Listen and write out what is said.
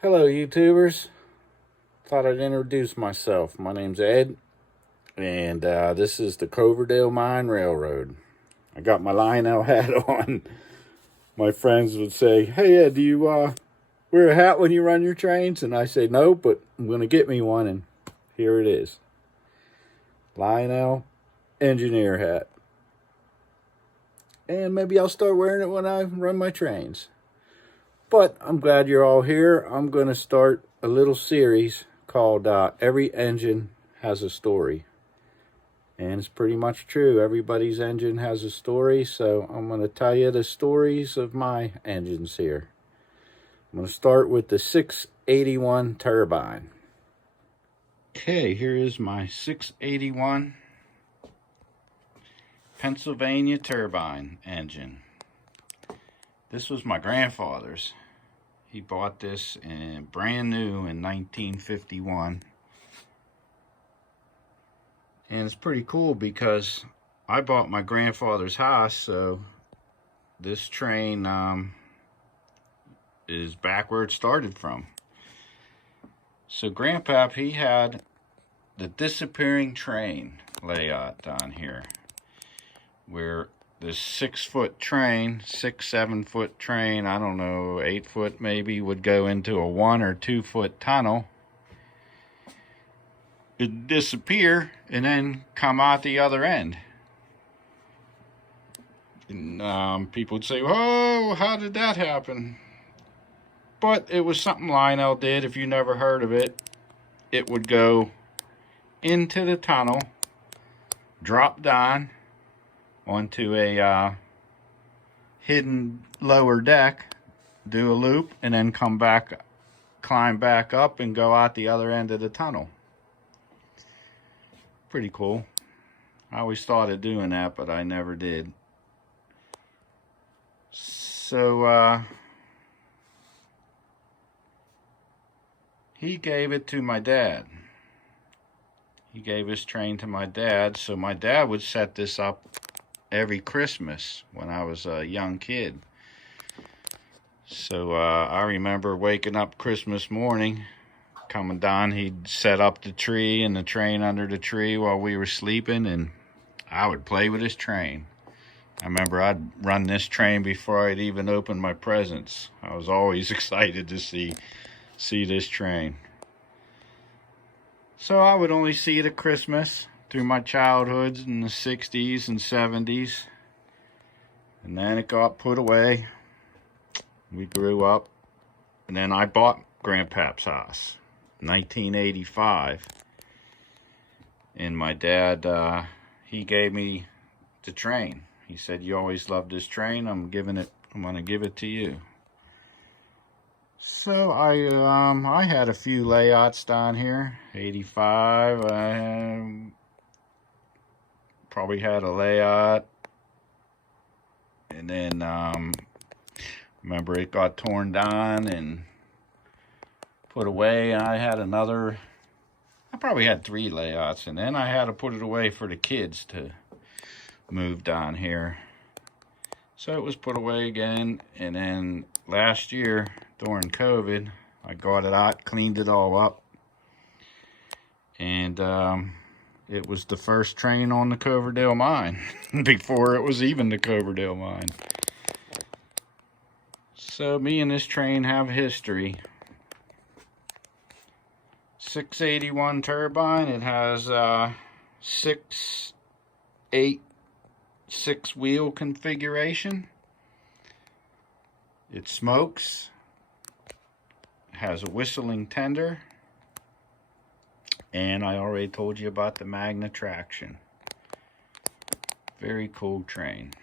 Hello, YouTubers. Thought I'd introduce myself. My name's Ed, and this is the Coverdale Mine Railroad. I got my Lionel hat on. My friends would say, "Hey, Ed, do you wear a hat when you run your trains?" And I say, "No, but I'm going to get me one," and here it is. Lionel engineer hat. And maybe I'll start wearing it when I run my trains. But I'm glad you're all here. I'm going to start a little series called Every Engine Has a Story. And it's pretty much true. Everybody's engine has a story. So I'm going to tell you the stories of my engines here. I'm going to start with the 681 Turbine. Okay, here is my 681 Pennsylvania Turbine engine. This was my grandfather's. He bought this brand new in 1951. And it's pretty cool because I bought my grandfather's house, so this train is back where it started from. So Grandpap, he had the disappearing train layout down here, where this 6-foot train, 7-foot train, I don't know, 8-foot maybe, would go into a 1 or 2-foot tunnel. It'd disappear and then come out the other end. And people would say, "Oh, how did that happen?" But it was something Lionel did. If you never heard of it, it would go into the tunnel, drop down onto a hidden lower deck, do a loop, and then come back, climb back up and go out the other end of the tunnel. Pretty cool. I always thought of doing that, but I never did. So he gave it to my dad. He gave his train to my dad, so my dad would set this up every Christmas when I was a young kid. So I remember waking up Christmas morning, coming down, he'd set up the tree and the train under the tree while we were sleeping, and I would play with his train. I remember I'd run this train before I'd even open my presents. I was always excited to see this train. So I would only see it at Christmas through my childhoods in the 60s and 70s. And then it got put away. We grew up. And then I bought Grandpap's house, 1985. And my dad, he gave me the train. He said, "You always loved this train. I'm going to give it to you." So I had a few layouts down here. 85, I probably had a layout, and then remember it got torn down and put away, and I probably had 3 layouts, and then I had to put it away for the kids to move down here. So it was put away again, and then last year during COVID, I got it out, cleaned it all up, and it was the first train on the Coverdale Mine before it was even the Coverdale Mine. So me and this train have history. 681 Turbine. It has 6-wheel configuration. It smokes. Has a whistling tender, and I already told you about the magna traction. Very cool train.